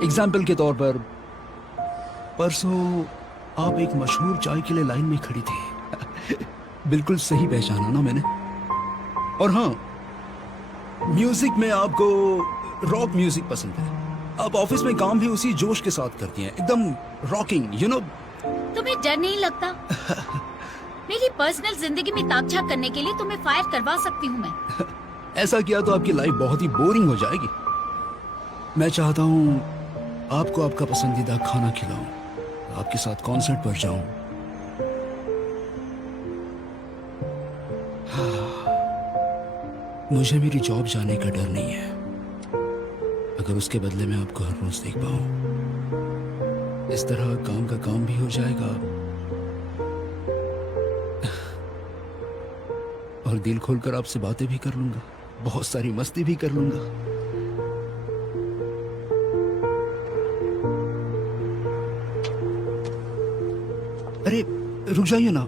Example के तौर पर परसों आप एक मशहूर चाय के लिए लाइन में खड़ी थी। बिल्कुल सही पहचाना ना मैंने। और हाँ, म्यूजिक में आपको रॉक म्यूजिक पसंद है। आप ऑफिस में काम भी उसी जोश के साथ करती हैं, एकदम रॉकिंग, यू नो। तुम्हें डर नहीं लगता? मेरी पर्सनल जिंदगी में ताकझाक करने के लिए तुम्हें फायर करवा सकती हूँ मैं। ऐसा किया तो आपकी लाइफ बहुत ही बोरिंग हो जाएगी। मैं चाहता हूँ आपको आपका पसंदीदा खाना खिलाऊं, आपके साथ कॉन्सर्ट पर जाऊं। मुझे मेरी जॉब जाने का डर नहीं है, अगर उसके बदले में आपको हर रोज देख पाऊं। इस तरह काम का काम भी हो जाएगा और दिल खोलकर आपसे बातें भी कर लूंगा, बहुत सारी मस्ती भी कर लूंगा। अरे रुक जाइए ना।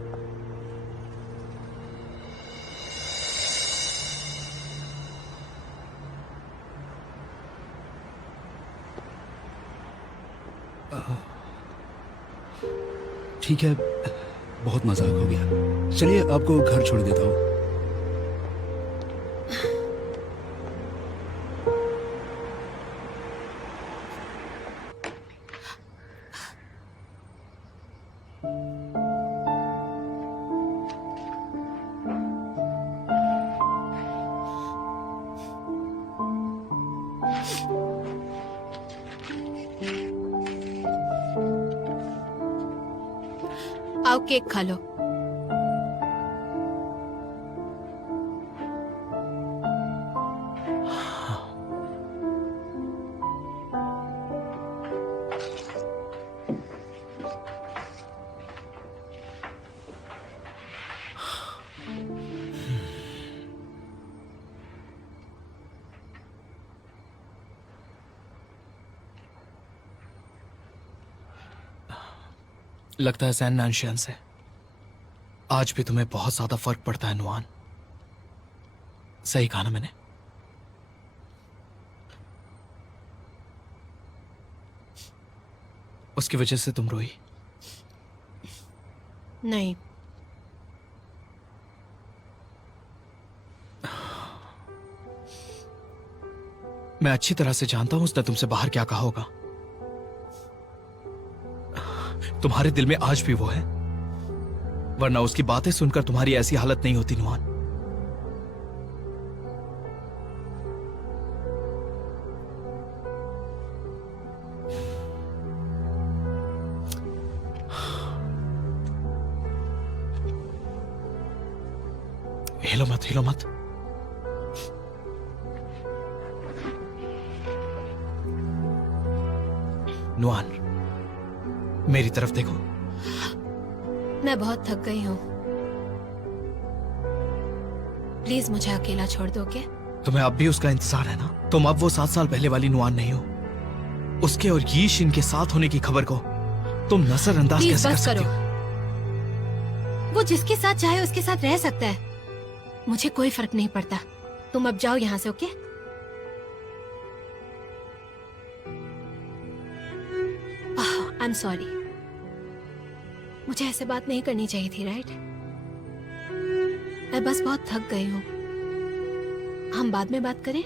ठीक है, बहुत मजाक हो गया। चलिए आपको घर छोड़ देता हूँ। आओ केक खा लो। लगता है सैन नानशियन से आज भी तुम्हें बहुत ज्यादा फर्क पड़ता है नुआन। सही कहा ना मैंने? उसकी वजह से तुम रोई? नहीं। मैं अच्छी तरह से जानता हूं उसने तुमसे बाहर क्या कहा होगा। तुम्हारे दिल में आज भी वो है, वरना उसकी बातें सुनकर तुम्हारी ऐसी हालत नहीं होती नुआन। हिलो मत, हिलो मत। नुआन, मेरी तरफ देखो। मैं बहुत थक गई हूँ, प्लीज मुझे अकेला छोड़ दोगे? तुम्हें अब भी उसका इंतजार है ना? तुम अब वो 7 साल पहले वाली नुआन नहीं हो। उसके और यीशिन के साथ होने की खबर को तुम नजरअंदाज कैसे कर सकती हो? वो जिसके साथ चाहे उसके साथ रह सकता है, मुझे कोई फर्क नहीं पड़ता। तुम अब जाओ यहाँ से, ओके? आई एम सॉरी, मुझे ऐसे बात नहीं करनी चाहिए थी, राइट? मैं बस बहुत थक गई हूँ। हम बाद में बात करें?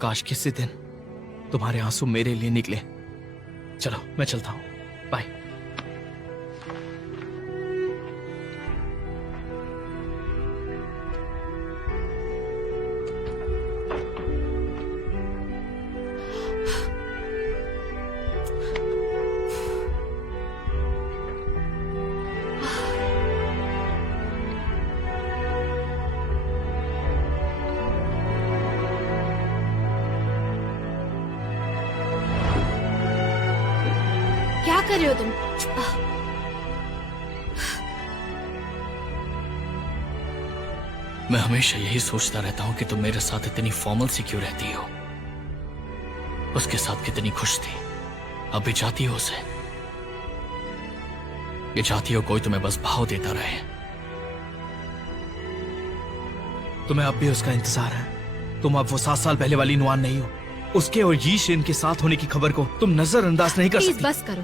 काश किसी दिन तुम्हारे आंसू मेरे लिए निकले। चलो मैं चलता हूँ, बाय। क्या कर रहे हो तुम? मैं हमेशा यही सोचता रहता हूँ कि तुम मेरे साथ इतनी फॉर्मल सी क्यों रहती हो। उसके साथ कितनी खुश थी, अब भी चाहती हो उसे? ये चाहती हो कोई तुम्हें बस भाव देता रहे? तुम्हें अब भी उसका इंतजार है? तुम अब वो 7 साल पहले वाली नुआन नहीं हो। उसके और यी शेन के साथ होने की खबर को तुम नजरअंदाज नहीं कर प्लीज सकती। बस करो।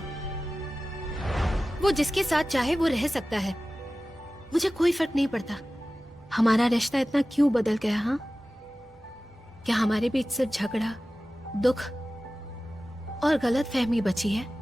वो जिसके साथ चाहे वो रह सकता है, मुझे कोई फर्क नहीं पड़ता। हमारा रिश्ता इतना क्यों बदल गया? हाँ, क्या हमारे बीच सिर्फ झगड़ा, दुख और गलत फहमी बची है?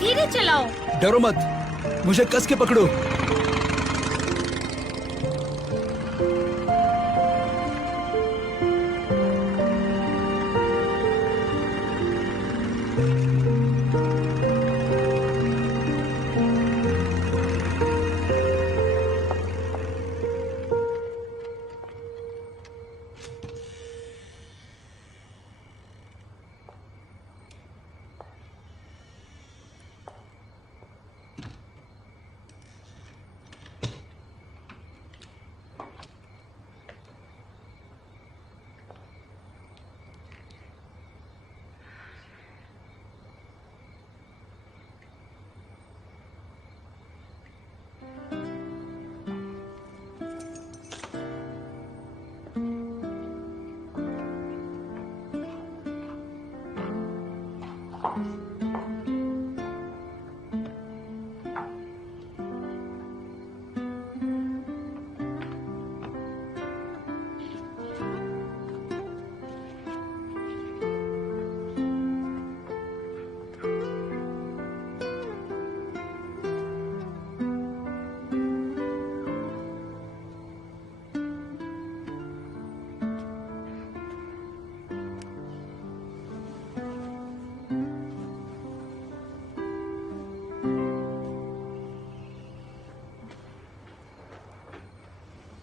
धीरे चलाओ। डरो मत, मुझे कस के पकड़ो।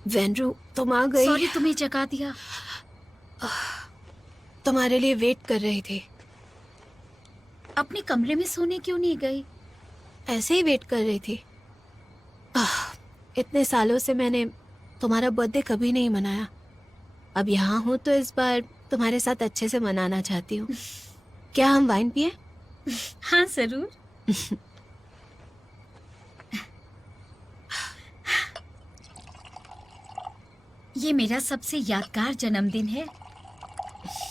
वेनरू, तुम आ गई। सॉरी तुम्हें जगा दिया। तुम्हारे लिए वेट कर रही थी। अपने कमरे में सोने क्यों नहीं गई? ऐसे ही वेट कर रही थी। इतने सालों से मैंने तुम्हारा बर्थडे कभी नहीं मनाया। अब यहाँ हूँ तो इस बार तुम्हारे साथ अच्छे से मनाना चाहती हूँ। क्या हम वाइन पिए? हाँ जरूर। ये मेरा सबसे यादगार जन्मदिन है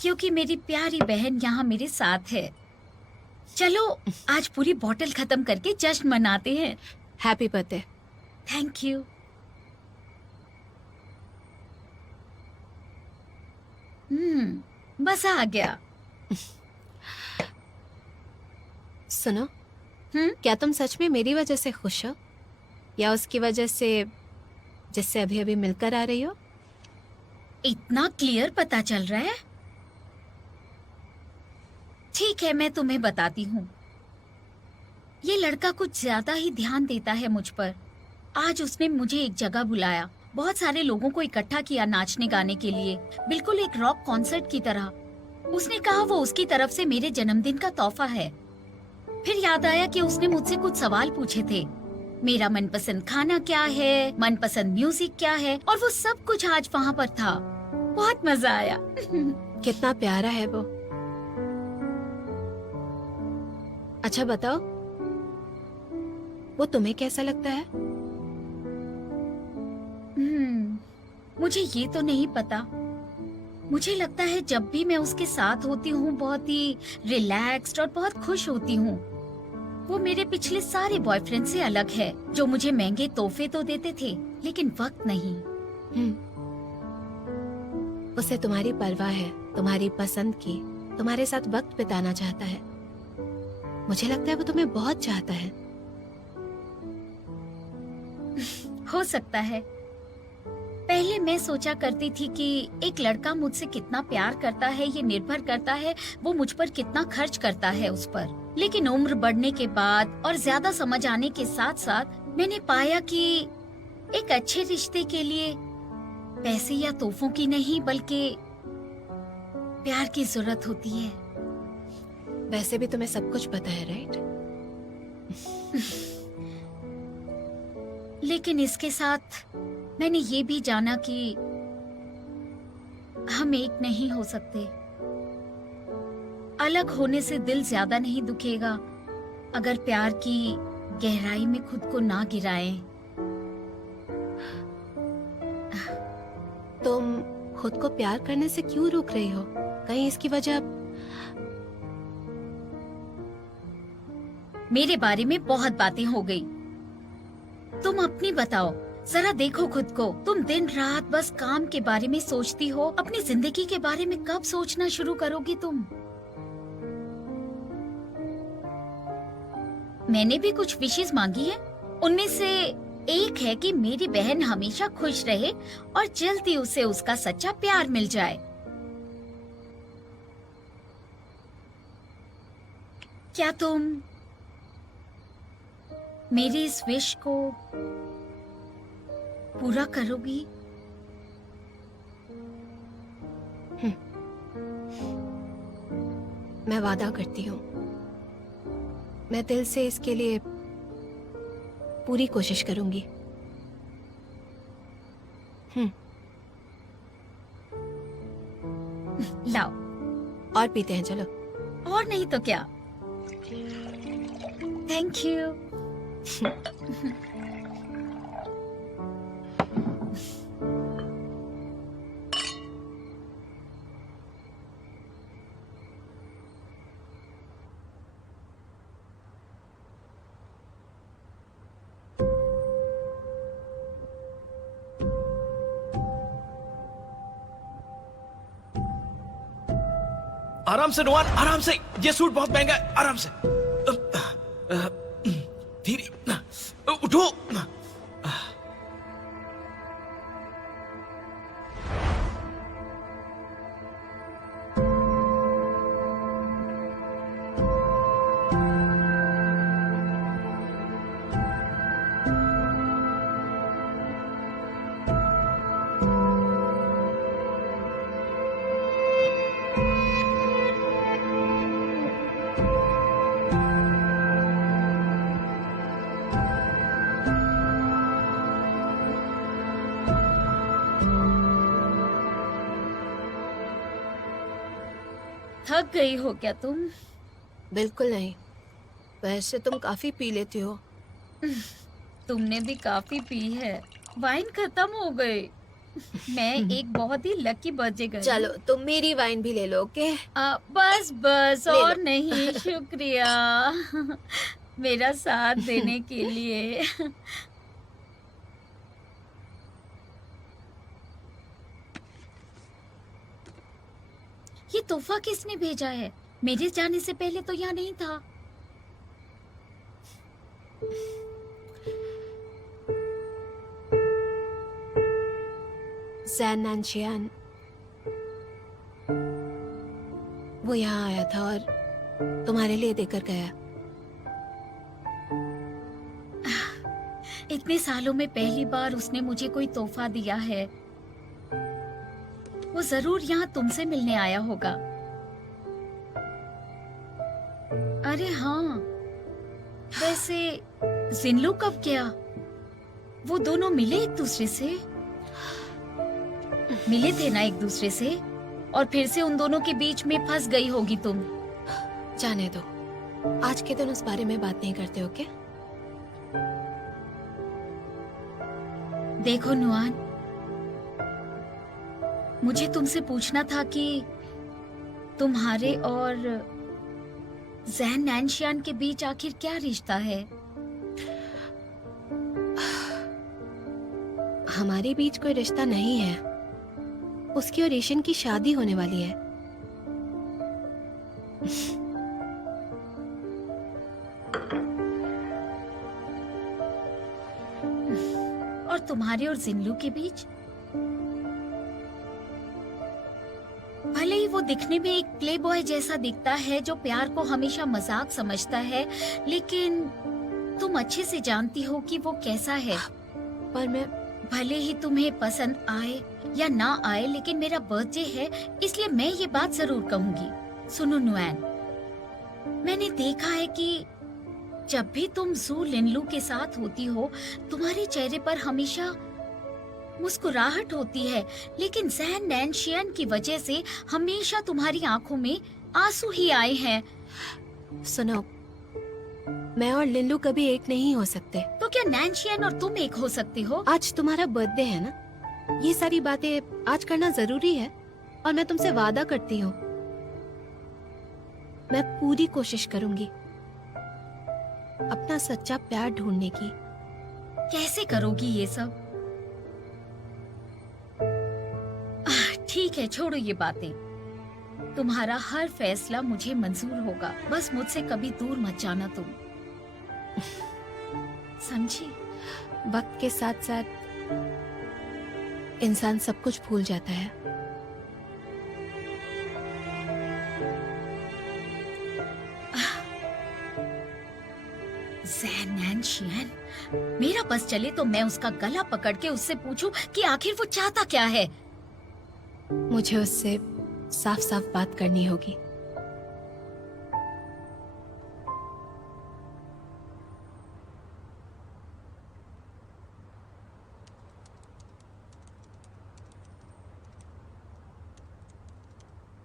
क्योंकि मेरी प्यारी बहन यहाँ मेरे साथ है। चलो आज पूरी बोतल खत्म करके जश्न मनाते हैं। Happy birthday. Thank you. मजा आ गया। सुनो, क्या तुम सच में मेरी वजह से खुश हो या उसकी वजह से जिससे अभी अभी मिलकर आ रही हो? इतना क्लियर पता चल रहा है। ठीक है, मैं तुम्हें बताती हूँ। ये लड़का कुछ ज्यादा ही ध्यान देता है मुझ पर। आज उसने मुझे एक जगह बुलाया, बहुत सारे लोगों को इकट्ठा किया नाचने गाने के लिए, बिल्कुल एक रॉक कॉन्सर्ट की तरह। उसने कहा वो उसकी तरफ से मेरे जन्मदिन का तोहफा है। फिर याद आया कि उसने मुझसे कुछ सवाल पूछे थे। मेरा मनपसंद खाना क्या है, मनपसंद म्यूजिक क्या है, और वो सब कुछ आज वहाँ पर था। बहुत मजा आया। कितना प्यारा है वो। अच्छा बताओ, वो तुम्हें कैसा लगता है? मुझे ये तो नहीं पता। मुझे लगता है जब भी मैं उसके साथ होती हूँ बहुत ही रिलैक्स्ड और बहुत खुश होती हूँ। वो मेरे पिछले सारे बॉयफ्रेंड से अलग है, जो मुझे महंगे तोहफे तो देते थे लेकिन वक्त नहीं। उसे तुम्हारी परवाह है, तुम्हारी पसंद की, तुम्हारे साथ वक्त बिताना चाहता है। मुझे लगता है वो तुम्हें बहुत चाहता है। हो सकता है। पहले मैं सोचा करती थी कि एक लड़का मुझसे कितना प्यार करता है ये निर्भर करता है वो मुझ पर कितना खर्च करता है उस पर। लेकिन उम्र बढ़ने के बाद और ज्यादा समझ आने के साथ साथ मैंने पाया कि एक अच्छे रिश्ते के लिए पैसे या तोहफों की नहीं बल्कि प्यार की जरूरत होती है। वैसे भी तुम्हें सब कुछ पता है, राइट? लेकिन इसके साथ मैंने ये भी जाना कि हम एक नहीं हो सकते। अलग होने से दिल ज्यादा नहीं दुखेगा अगर प्यार की गहराई में खुद को ना गिराएं। तुम खुद को प्यार करने से क्यों रोक रही हो? कहीं इसकी वजह मेरे बारे में बहुत बातें हो गई, तुम अपनी बताओ। जरा देखो खुद को। तुम दिन रात बस काम के बारे में सोचती हो। अपनी जिंदगी के बारे में कब सोचना शुरू करोगी तुम? मैंने भी कुछ विशेष मांगी है। उनमें से एक है कि मेरी बहन हमेशा खुश रहे और जल्दी उसे उसका सच्चा प्यार मिल जाए। क्या तुम मेरी इस विश को पूरा करोगी? मैं वादा करती हूँ, मैं दिल से इसके लिए पूरी कोशिश करूंगी। लाओ। और पीते हैं, चलो। और नहीं तो क्या। Thank you. आराम से नुआन, आराम से। ये सूट बहुत महंगा है। आराम से। धीरे। उठो। थक गई हो क्या तुम? बिल्कुल नहीं, वैसे तुम काफी पी लेती हो। तुमने भी काफी पी है। वाइन खत्म हो गई। मैं एक बहुत ही लकी बर्थडे गर्ल। चलो तुम मेरी वाइन भी ले लो, ओके? बस बस, ले और लो। नहीं। शुक्रिया मेरा साथ देने के लिए। ये तोहफा किसने भेजा है? मेरे जाने से पहले तो यहाँ नहीं था। जैन नानशियान, वो यहाँ आया था और तुम्हारे लिए देकर गया। इतने सालों में पहली बार उसने मुझे कोई तोहफा दिया है। वो जरूर यहाँ तुमसे मिलने आया होगा। अरे हाँ, वैसे जिनलू कब गया? वो दोनों मिले एक दूसरे से? मिले थे ना एक दूसरे से, और फिर से उन दोनों के बीच में फंस गई होगी तुम। जाने दो, आज के दिन उस बारे में बात नहीं करते, ओके? देखो नुआन, मुझे तुमसे पूछना था कि तुम्हारे और जैन नैनशियान के बीच आखिर क्या रिश्ता है? हमारे बीच कोई रिश्ता नहीं है। उसकी और ईशन की शादी होने वाली है। और तुम्हारे और जिनलू के बीच? भले ही वो दिखने में एक प्ले बॉय जैसा दिखता है जो प्यार को हमेशा मजाक समझता है, लेकिन तुम अच्छे से जानती हो कि वो कैसा है। पर भले ही तुम्हें पसंद आए या ना आए, लेकिन मेरा बर्थडे है, इसलिए मैं ये बात जरूर कहूंगी। सुनो नुएन, मैंने देखा है कि जब भी तुम जू लिनलू के साथ होती हो, तुम्हारे चेहरे पर हमेशा मुस्कुराहट होती है, लेकिन जैन नैनशियन की वजह से हमेशा तुम्हारी आंखों में आंसू ही आए हैं। सुनो, मैं और लिल्लू कभी एक नहीं हो सकते। तो क्या नैनशियन और तुम एक हो सकती हो? आज तुम्हारा बर्थडे है ना, ये सारी बातें आज करना जरूरी है। और मैं तुमसे वादा करती हूँ, मैं पूरी कोशिश करूंगी अपना सच्चा प्यार ढूंढने की। कैसे करोगी ये सब? ठीक है, छोड़ो ये बातें। तुम्हारा हर फैसला मुझे मंजूर होगा, बस मुझसे कभी दूर मत जाना तुम, समझी? वक्त के साथ साथ इंसान सब कुछ भूल जाता है। जैन नैनशियन, मेरा बस चले तो मैं उसका गला पकड़ के उससे पूछूं कि आखिर वो चाहता क्या है। मुझे उससे साफ साफ बात करनी होगी।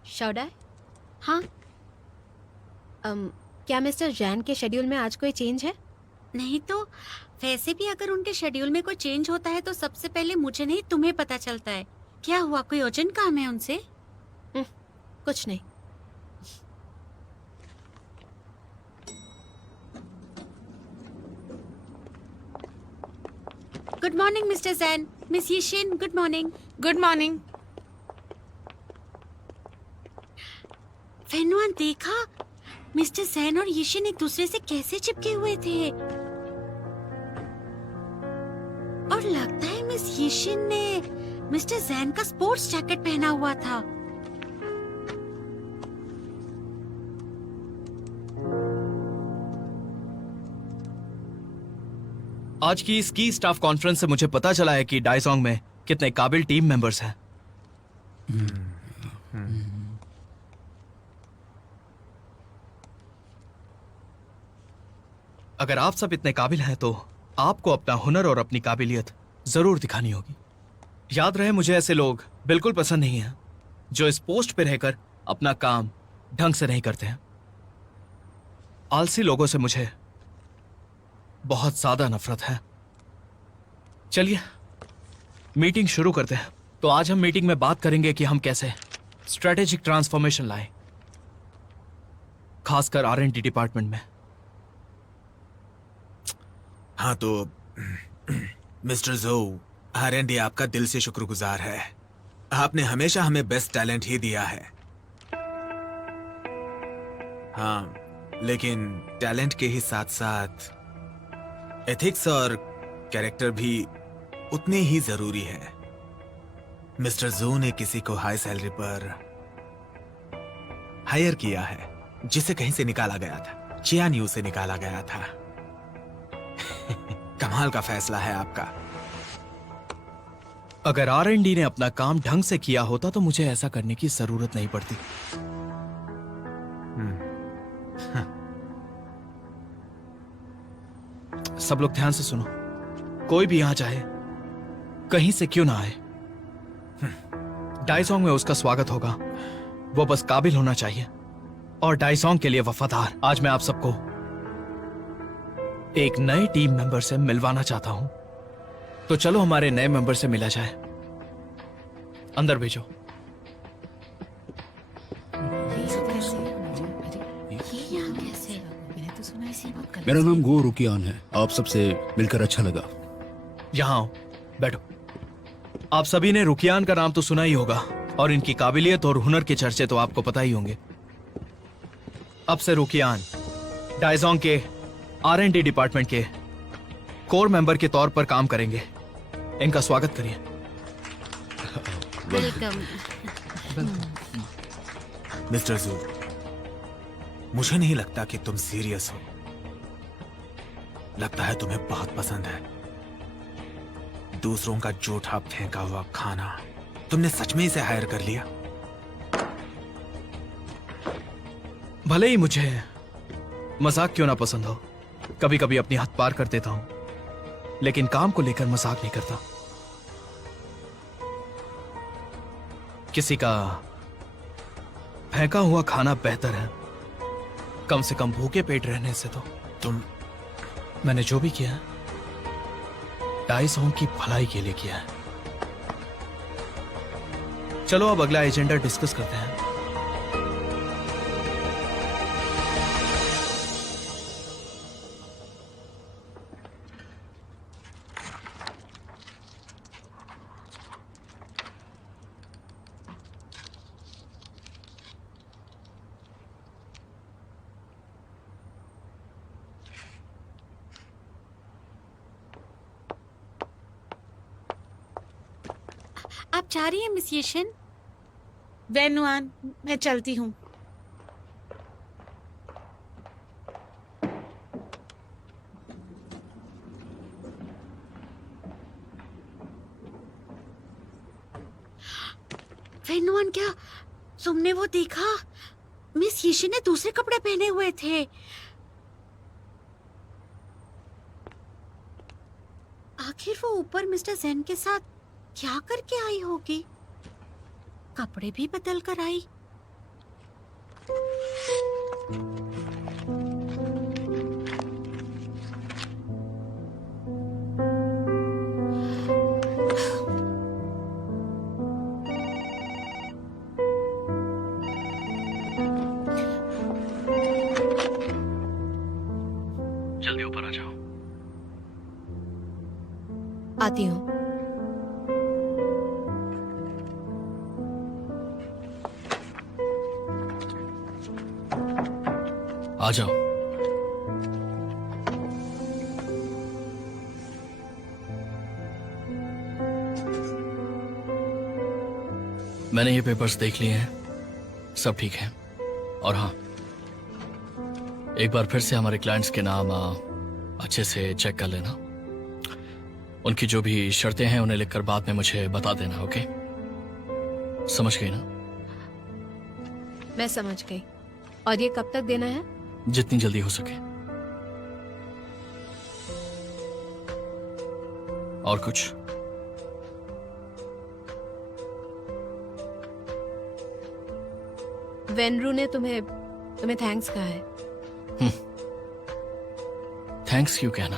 शौडा, हाँ, क्या मिस्टर जैन के शेड्यूल में आज कोई चेंज है? नहीं तो वैसे भी अगर उनके शेड्यूल में कोई चेंज होता है तो सबसे पहले मुझे नहीं तुम्हें पता चलता है। क्या हुआ, कोई अर्जेंट काम है उनसे? कुछ नहीं। Good morning mister Jain, miss यीशिन, गुड मॉर्निंग। Good morning. फेनुआन, देखा मिस्टर जैन और यीशिन एक दूसरे से कैसे चिपके हुए थे। और लगता है मिस यीशिन ने मिस्टर जैन का स्पोर्ट्स जैकेट पहना हुआ था। आज की इस की स्टाफ कॉन्फ्रेंस से मुझे पता चला है कि डाइसोंग में कितने काबिल टीम मेंबर्स हैं। अगर आप सब इतने काबिल हैं तो आपको अपना हुनर और अपनी काबिलियत जरूर दिखानी होगी। याद रहे, मुझे ऐसे लोग बिल्कुल पसंद नहीं हैं जो इस पोस्ट पे रहकर अपना काम ढंग से नहीं करते हैं। आलसी लोगों से मुझे बहुत ज्यादा नफरत है। चलिए मीटिंग शुरू करते हैं। तो आज हम मीटिंग में बात करेंगे कि हम कैसे स्ट्रेटेजिक ट्रांसफॉर्मेशन लाएं, खासकर R&D डिपार्टमेंट में। हाँ तो मिस्टर ज़ो, R&D आपका दिल से शुक्रगुजार है। आपने हमेशा हमें बेस्ट टैलेंट ही दिया है। हाँ, लेकिन टैलेंट के ही साथ साथ एथिक्स और कैरेक्टर भी उतने ही जरूरी है। मिस्टर ज़ो ने किसी को हाई सैलरी पर हायर किया है, जिसे कहीं से निकाला गया था, चियान्यू से निकाला गया था। कमाल का फैसला है आपका। अगर R&D ने अपना काम ढंग से किया होता तो मुझे ऐसा करने की जरूरत नहीं पड़ती। सब लोग ध्यान से सुनो। कोई भी यहां चाहे कहीं से क्यों ना आए, डाइसोंग में उसका स्वागत होगा। वो बस काबिल होना चाहिए और डाइसोंग के लिए वफादार। आज मैं आप सबको एक नए टीम मेंबर से मिलवाना चाहता हूं, तो चलो हमारे नए मेंबर से मिला जाए। अंदर भेजो। मेरा नाम गो रुकियान है। आप सबसे मिलकर अच्छा लगा। यहां आओ, बैठो। आप सभी ने रुकियान का नाम तो सुना ही होगा और इनकी काबिलियत और हुनर के चर्चे तो आपको पता ही होंगे। अब से रुकियान डाइसोंग के R&D डिपार्टमेंट के कोर मेंबर के तौर पर काम करेंगे। इनका स्वागत करिए। वेलकम। मिस्टर ज़ू, मुझे नहीं लगता कि तुम सीरियस हो। लगता है तुम्हें बहुत पसंद है। दूसरों का जूठा फेंका हुआ खाना तुमने सच में इसे हायर कर लिया? भले ही मुझे मजाक क्यों ना पसंद हो, कभी कभी अपनी हद पार कर देता हूं, लेकिन काम को लेकर मजाक नहीं करता। किसी का फेंका हुआ खाना बेहतर है, कम से कम भूखे पेट रहने से। तो मैंने जो भी किया है, 250 की भलाई के लिए किया है। चलो अब अगला एजेंडा डिस्कस करते हैं। आप जा रही हैं मिस येशन? वेनुआन, मैं चलती हूँ। वेनुआन, क्या तुमने वो देखा? मिस येशन ने दूसरे कपड़े पहने हुए थे। आखिर वो ऊपर मिस्टर ज़ेन के साथ क्या करके आई होगी? कपड़े भी बदल कर आई। जल्दी ऊपर आ जाओ। आती हूँ। आ जाओ। मैंने ये पेपर्स देख लिए हैं, सब ठीक है। और हाँ, एक बार फिर से हमारे क्लाइंट्स के नाम अच्छे से चेक कर लेना। उनकी जो भी शर्तें हैं उन्हें लिखकर बाद में मुझे बता देना, ओके? समझ गई ना? मैं समझ गई। और ये कब तक देना है? जितनी जल्दी हो सके। और कुछ? वेनरू ने तुम्हें थैंक्स कहा है। थैंक्स क्यों कहना?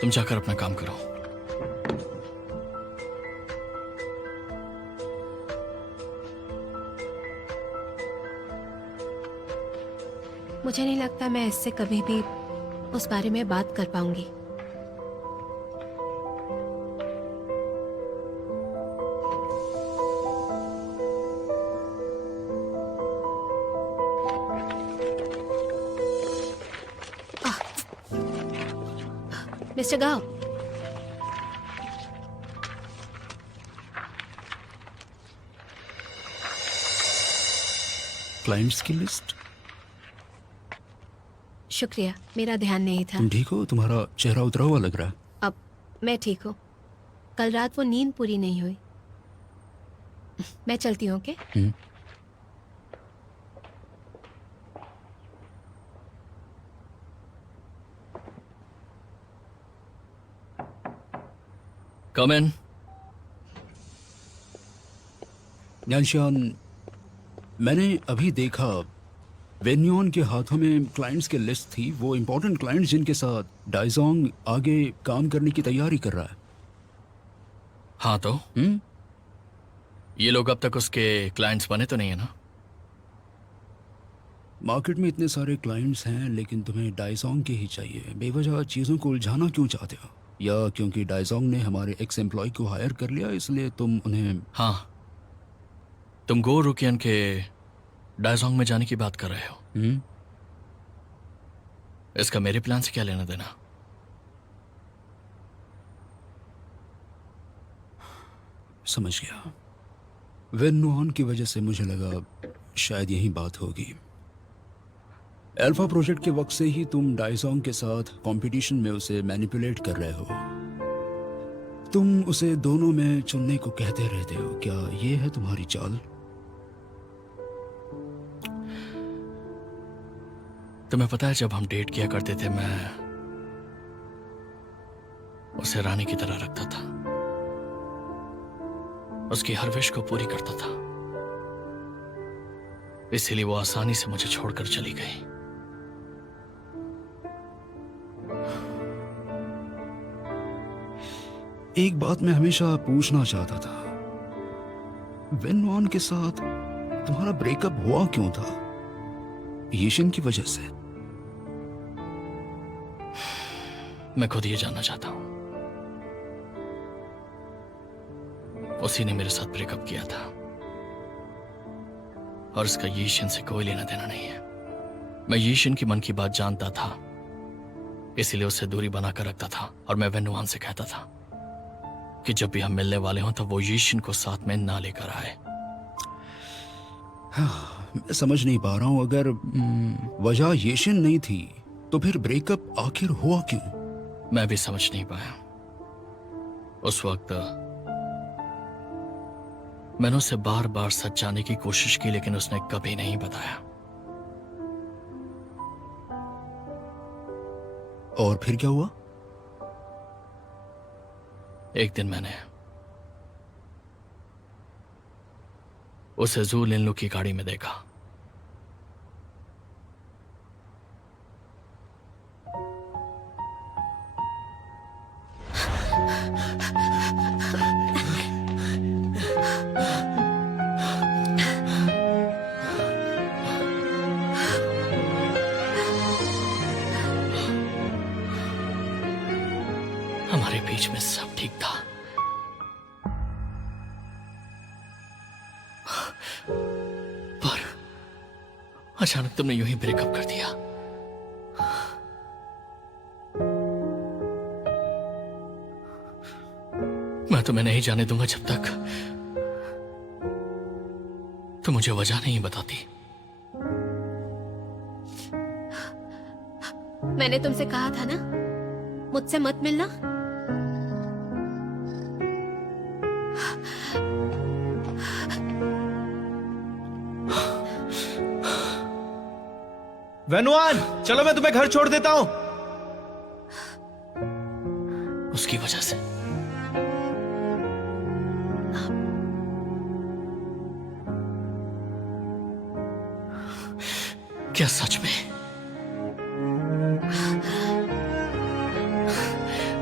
तुम जाकर अपना काम करो। मुझे नहीं लगता मैं इससे कभी भी उस बारे में बात कर पाऊंगी। मिस्टर गाओ, क्लाइंट्स की लिस्ट। शुक्रिया, मेरा ध्यान नहीं था। तुम ठीक हो? तुम्हारा चेहरा उतरा हुआ लग रहा है। अब मैं ठीक हूँ। कल रात वो नींद पूरी नहीं हुई। मैं चलती हूँ, ओके? कम इन। यानशियान, मैंने अभी देखा वेन्योन के हाथों में क्लाइंट्स की लिस्ट थी, वो इंपॉर्टेंट क्लाइंट्स जिनके साथ डाइजोंग आगे काम करने की तैयारी कर रहा है। हाँ तो ये लोग अब तक उसके क्लाइंट्स बने तो नहीं है ना? मार्केट में इतने सारे क्लाइंट्स हैं, लेकिन तुम्हें डाइजोंग के ही चाहिए। बेवजह चीज़ों को उलझाना क्यों चाहते हो? या क्योंकि डाइजोंग ने हमारे एक्स एम्प्लॉय को हायर कर लिया इसलिए तुम उन्हें? हाँ, तुम गो रुकियन के डाइजोंग में जाने की बात कर रहे हो। इसका मेरे प्लान से क्या लेना देना? समझ गया। वेन्नुआन की वजह से मुझे लगा शायद यही बात होगी। अल्फा प्रोजेक्ट के वक्त से ही तुम डाइसोंग के साथ कंपटीशन में उसे मैनिपुलेट कर रहे हो। तुम उसे दोनों में चुनने को कहते रहते हो। क्या ये है तुम्हारी चाल? तुम्हें पता है, जब हम डेट किया करते थे मैं उसे रानी की तरह रखता था, उसकी हर विश को पूरी करता था। इसीलिए वो आसानी से मुझे छोड़कर चली गई। एक बात मैं हमेशा पूछना चाहता था, वेनवान के साथ तुम्हारा ब्रेकअप हुआ क्यों था? येशिन की वजह से? मैं खुद ये जानना चाहता हूं। उसी ने मेरे साथ ब्रेकअप किया था और इसका येशिन से कोई लेना देना नहीं है। मैं येशिन की मन की बात जानता था, इसीलिए उससे दूरी बनाकर रखता था। और मैं वेनुआन से कहता था कि जब भी हम मिलने वाले हों तो वो येशिन को साथ में ना लेकर आए। मैं समझ नहीं पा रहा हूं, अगर वजह येशिन नहीं थी तो फिर ब्रेकअप आखिर हुआ क्यों? मैं भी समझ नहीं पाया। उस वक्त मैंने उसे बार बार सच जानने की कोशिश की, लेकिन उसने कभी नहीं बताया। और फिर क्या हुआ? एक दिन मैंने उसे जू लिनलू की गाड़ी में देखा। हमारे बीच में सब ठीक था, पर अचानक तुमने यूं ही ब्रेकअप कर दिया। मैं तुम्हें नहीं जाने दूंगा जब तक तुम मुझे वजह नहीं बताती। मैंने तुमसे कहा था ना, मुझसे मत मिलना। वेनुआन, चलो मैं तुम्हें घर छोड़ देता हूं। उसकी वजह से क्या सच में?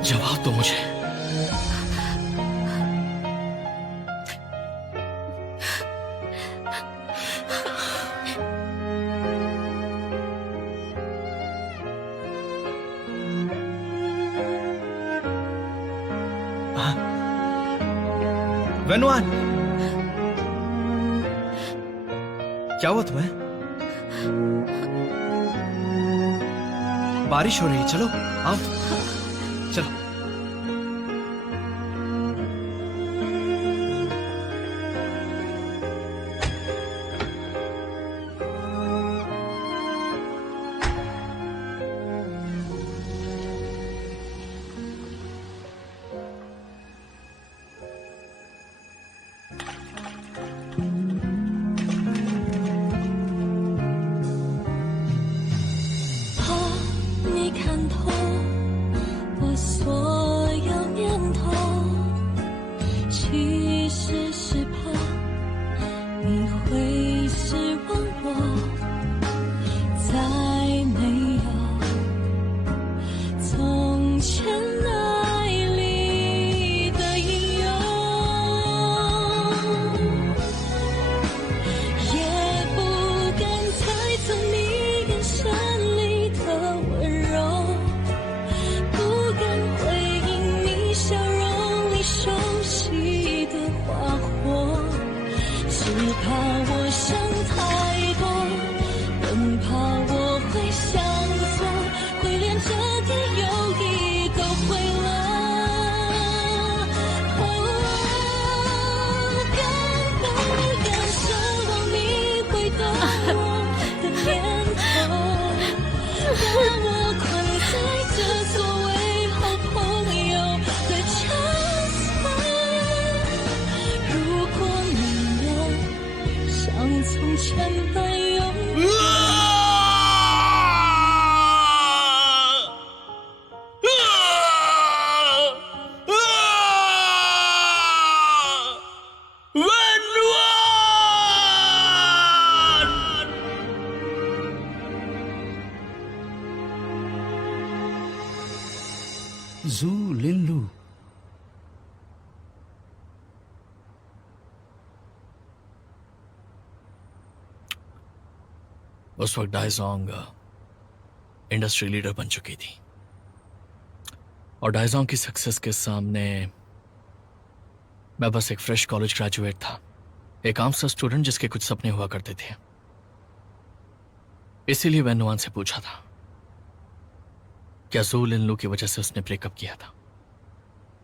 जवाब दो मुझे। वेनुआन, क्या हुआ तुम्हें? बारिश हो रही है, चलो आओ, चलो। जू लिनलू। उस वक्त डाइजोंग इंडस्ट्री लीडर बन चुकी थी और डाइजोंग की सक्सेस के सामने मैं बस एक फ्रेश कॉलेज ग्रेजुएट था, एक आम सा स्टूडेंट जिसके कुछ सपने हुआ करते थे। इसीलिए वैन नुआन से पूछा था क्या जू लिनलू की वजह से उसने ब्रेकअप किया था,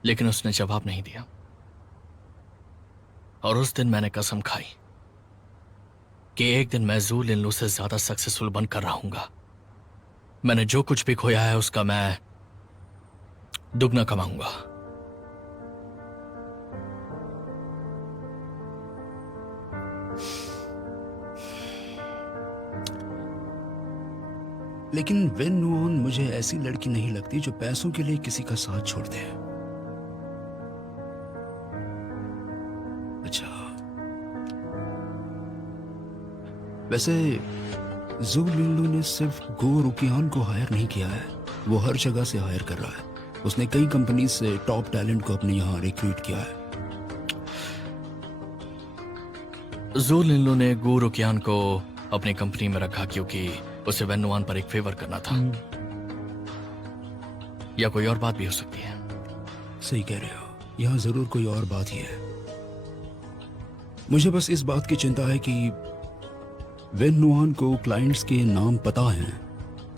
लेकिन उसने जवाब नहीं दिया। और उस दिन मैंने कसम खाई कि एक दिन मैं जू लिनलू से ज्यादा सक्सेसफुल बनकर रहूंगा। मैंने जो कुछ भी खोया है उसका मैं दुगना कमाऊंगा। लेकिन वेन नुऑन मुझे ऐसी लड़की नहीं लगती जो पैसों के लिए किसी का साथ छोड़ दे। अच्छा, वैसे जू लिनलू ने सिर्फ गो रुकियान को हायर नहीं किया है, वो हर जगह से हायर कर रहा है। उसने कई कंपनी से टॉप टैलेंट को अपने यहां रिक्रूट किया है। जू लिनलू ने गू रुकियान को अपनी कंपनी में रखा क्योंकि उसे वैन नुआन पर एक फेवर करना था, या कोई और बात भी हो सकती है। सही कह रहे हो, यहां जरूर कोई और बात ही है। मुझे बस इस बात की चिंता है कि वेन नुआन को क्लाइंट्स के नाम पता हैं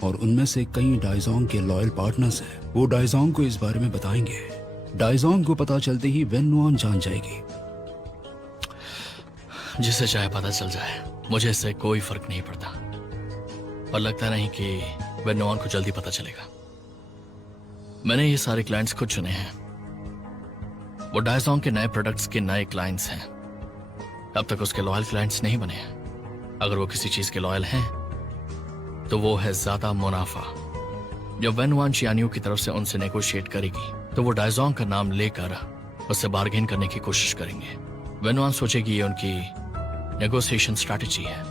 और उनमें से कई डाइजोंग के लॉयल पार्टनर्स हैं। वो डाइजोंग को इस बारे में बताएंगे। डाइजोंग को पता चलते ही वेन नुआन जान जाएगी। जिसे चाहे पता चल जाए, मुझे इससे कोई फर्क नहीं पड़ता। पर लगता नहीं कि वेन नुआन को जल्दी पता चलेगा। मैंने ये सारे क्लाइंट्स खुद चुने हैं। वो डाइजोंग के नए प्रोडक्ट्स के नए क्लाइंट्स हैं। अब तक उसके लॉयल क्लाइंट्स नहीं बने हैं। अगर वो किसी चीज के लॉयल हैं तो वो है ज्यादा मुनाफा। जब वेन नुआन चियानियो की तरफ से उनसे नेगोशिएट करेगी तो वो डाइजोंग का नाम लेकर उससे बार्गेन करने की कोशिश करेंगे। वेन नुआन सोचेगी ये उनकी नेगोशिएशन स्ट्रैटेजी है।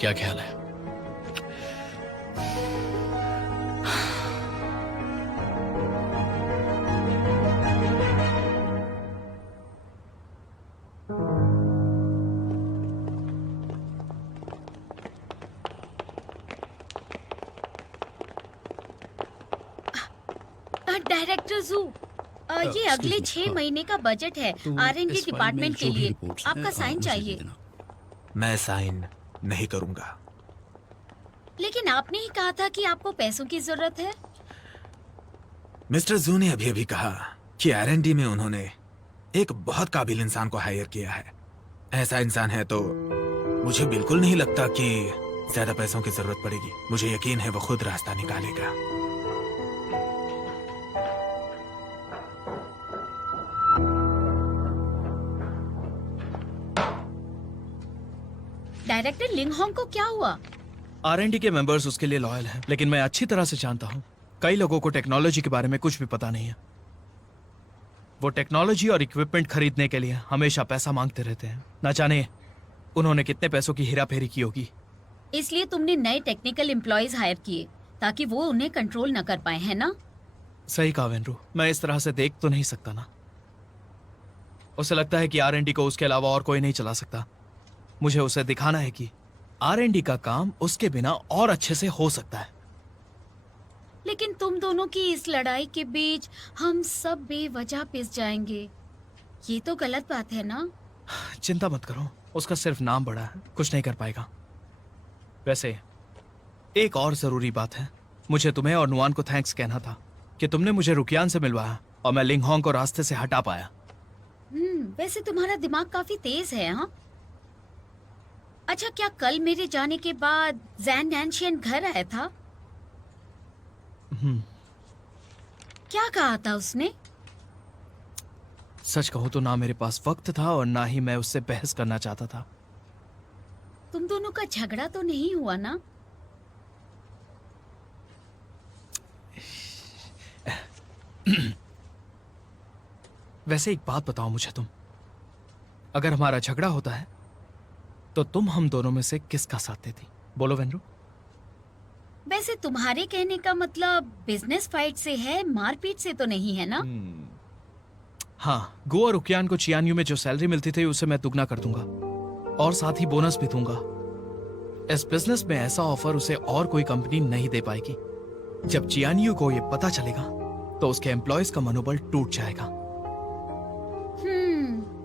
क्या ख्याल है? डायरेक्टर जू, ये अगले 6 महीने का बजट है R&D डिपार्टमेंट के लिए। आपका साइन चाहिए। मैं साइन नहीं करूंगा। लेकिन आपने ही कहा था कि आपको पैसों की जरूरत है। मिस्टर जू ने अभी अभी कहा कि R&D में उन्होंने एक बहुत काबिल इंसान को हायर किया है। ऐसा इंसान है तो मुझे बिल्कुल नहीं लगता कि ज्यादा पैसों की जरूरत पड़ेगी। मुझे यकीन है वो खुद रास्ता निकालेगा। डायरेक्टर लिंगहोंग को क्या हुआ? R&D के मेंबर्स उसके लिए लॉयल हैं, लेकिन मैं अच्छी तरह से जानता हूँ कई लोगों को टेक्नोलॉजी के बारे में कुछ भी पता नहीं है। वो टेक्नोलॉजी और इक्विपमेंट खरीदने के लिए हमेशा पैसा मांगते रहते हैं। ना जाने उन्होंने कितने पैसों की हेराफेरी की होगी। इसलिए तुमने नए टेक्निकल एम्प्लॉयज हायर किए ताकि वो उन्हें कंट्रोल न कर पाए, है ना? सही कहा वेनरू, मैं इस तरह से देख तो नहीं सकता ना। उसे लगता है कि R&D को उसके अलावा और कोई नहीं चला सकता। मुझे उसे दिखाना है कि R&D का काम उसके बिना और अच्छे से हो सकता है। लेकिन तुम दोनों की इस लड़ाई के बीच हम सब बेवजह पिस जाएंगे। ये तो गलत बात है ना? चिंता मत करो, उसका सिर्फ नाम बड़ा है, कुछ नहीं कर पाएगा। वैसे एक और जरूरी बात है, मुझे तुम्हें और नुआन को थैंक्स कहना था कि तुमने मुझे रुकियान से मिलवाया और मैं लिंगहोंग को रास्ते से हटा पाया। वैसे तुम्हारा दिमाग काफी तेज है। हाँ, अच्छा, क्या कल मेरे जाने के बाद जैन नैनशियन घर आया था? क्या कहा था उसने? सच कहूं तो ना मेरे पास वक्त था और ना ही मैं उससे बहस करना चाहता था। तुम दोनों का झगड़ा तो नहीं हुआ ना? वैसे एक बात बताओ मुझे तुम, अगर हमारा झगड़ा होता है तो तुम हम दोनों में से किसका साथ देती? बोलो वेनरू। वैसे तुम्हारे कहने का मतलब बिजनेस फाइट से है, मारपीट से तो नहीं है ना? हाँ, गो और रुकियान को चियानयू में जो सैलरी मिलती थी उसे मैं दुगना कर दूंगा और साथ ही बोनस भी दूंगा। इस बिजनेस में ऐसा ऑफर उसे और कोई कंपनी नहीं दे पाएगी। जब चियानयू को ये पता चलेगा तो उसके एम्प्लॉयज का मनोबल टूट जाएगा।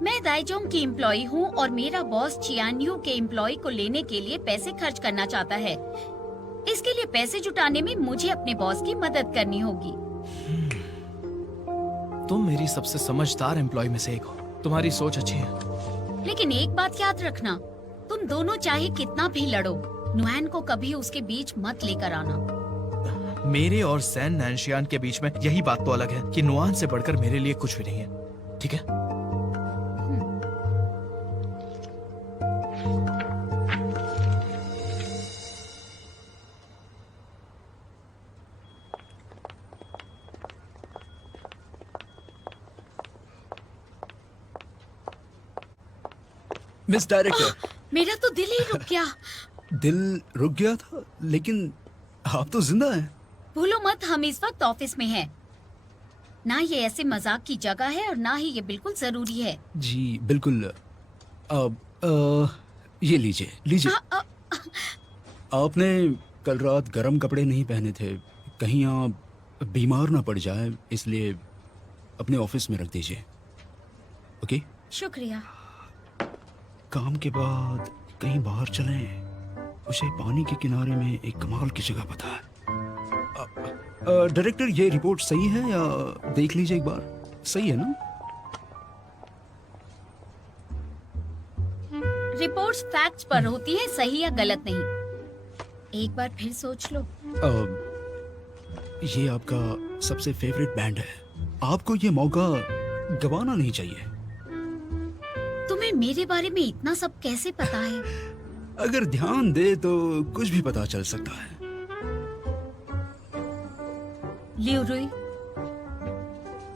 मैं दाइजोंग की एम्प्लॉय हूँ और मेरा बॉस चियानयू के एम्प्लॉय को लेने के लिए पैसे खर्च करना चाहता है। इसके लिए पैसे जुटाने में मुझे अपने बॉस की मदद करनी होगी। तुम मेरी सबसे समझदार एम्प्लॉय में से एक हो। तुम्हारी सोच अच्छी है। लेकिन एक बात याद रखना, तुम दोनों चाहे कितना भी लड़ो, नुआन को कभी उसके बीच मत लेकर आना। मेरे और सैन नैनशियान के बीच में यही बात तो अलग है कि नुआन से बढ़कर मेरे लिए कुछ भी नहीं है। ठीक है? मिस डायरेक्टर, मेरा तो दिल ही रुक गया। दिल रुक गया था, लेकिन आप तो जिंदा हैं। भूलो मत, हम इस वक्त ऑफिस में हैं। ना ये ऐसे मजाक की जगह है और ना ही ये बिल्कुल जरूरी है। जी बिल्कुल। अब ये लीजिए लीजिए। आपने कल रात गर्म कपड़े नहीं पहने थे, कहीं आप बीमार ना पड़ जाए, इसलिए अपने ऑफिस में रख दीजिए। ओके? शुक्रिया। काम के बाद कहीं बाहर चलें। उसे पानी के किनारे में एक कमाल की जगह पता है। डायरेक्टर, ये रिपोर्ट सही है या देख लीजिए एक बार। सही है ना? रिपोर्ट्स फैक्ट्स पर होती है, सही या गलत नहीं। एक बार फिर सोच लो। ये आपका सबसे फेवरेट बैंड है, आपको ये मौका गवाना नहीं चाहिए। तुम्हें मेरे बारे में इतना सब कैसे पता है? अगर ध्यान दे तो कुछ भी पता चल सकता है। लियू रुई,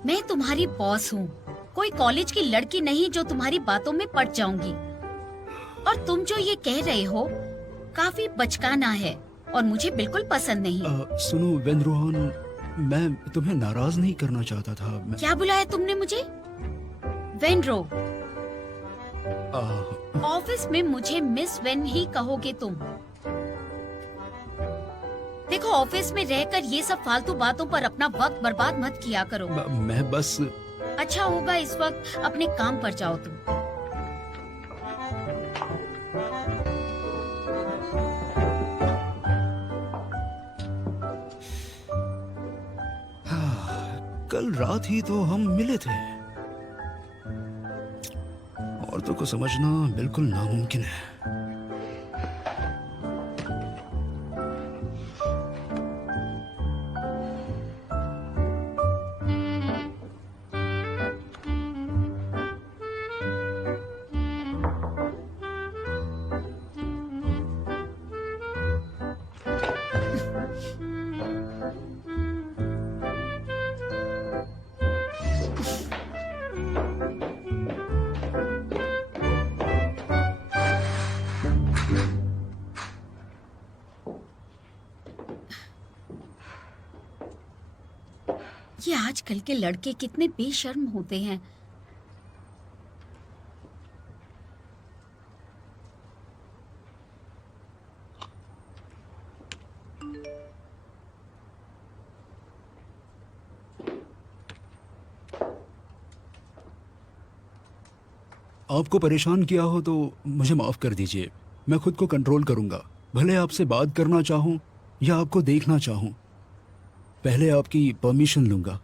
मैं तुम्हारी बॉस हूँ, कोई कॉलेज की लड़की नहीं जो तुम्हारी बातों में पड़ जाऊंगी। और तुम जो ये कह रहे हो काफी बचकाना है और मुझे बिल्कुल पसंद नहीं। सुनो वेनरुआन, मैं तुम्हें नाराज नहीं करना चाहता था। क्या बुलाया तुमने मुझे? वेनरो। ऑफिस में मुझे मिस वेन ही कहोगे तुम। देखो, ऑफिस में रहकर ये सब फालतू बातों पर अपना वक्त बर्बाद मत किया करो। मैं बस। अच्छा होगा इस वक्त अपने काम पर जाओ तुम। कल रात ही तो हम मिले थे। औरतों को समझना बिल्कुल नामुमकिन है। ये आजकल के लड़के कितने बेशर्म होते हैं। आपको परेशान किया हो तो मुझे माफ कर दीजिए। मैं खुद को कंट्रोल करूंगा, भले आपसे बात करना चाहूं या आपको देखना चाहूं। पहले आपकी परमिशन लूंगा।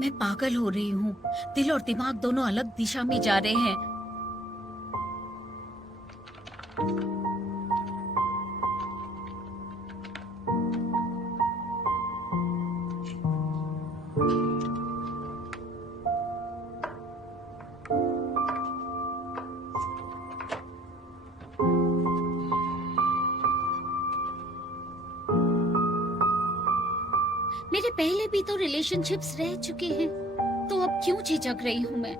मैं पागल हो रही हूँ, दिल और दिमाग दोनों अलग दिशा में जा रहे हैं। मेरे पहले भी तो रिलेशनशिप्स रह चुके हैं, तो अब क्यों झिझक रही हूँ मैं?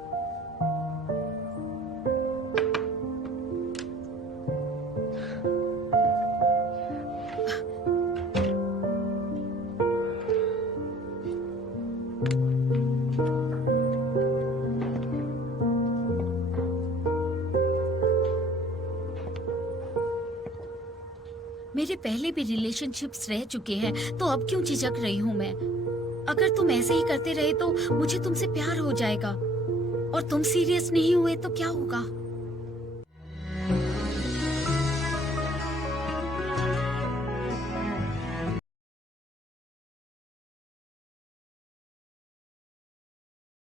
पहले भी रिलेशनशिप्स रह चुके हैं, तो अब क्यों झिझक रही हूँ मैं? अगर तुम ऐसे ही करते रहे तो मुझे तुमसे प्यार हो जाएगा, और तुम सीरियस नहीं हुए तो क्या होगा?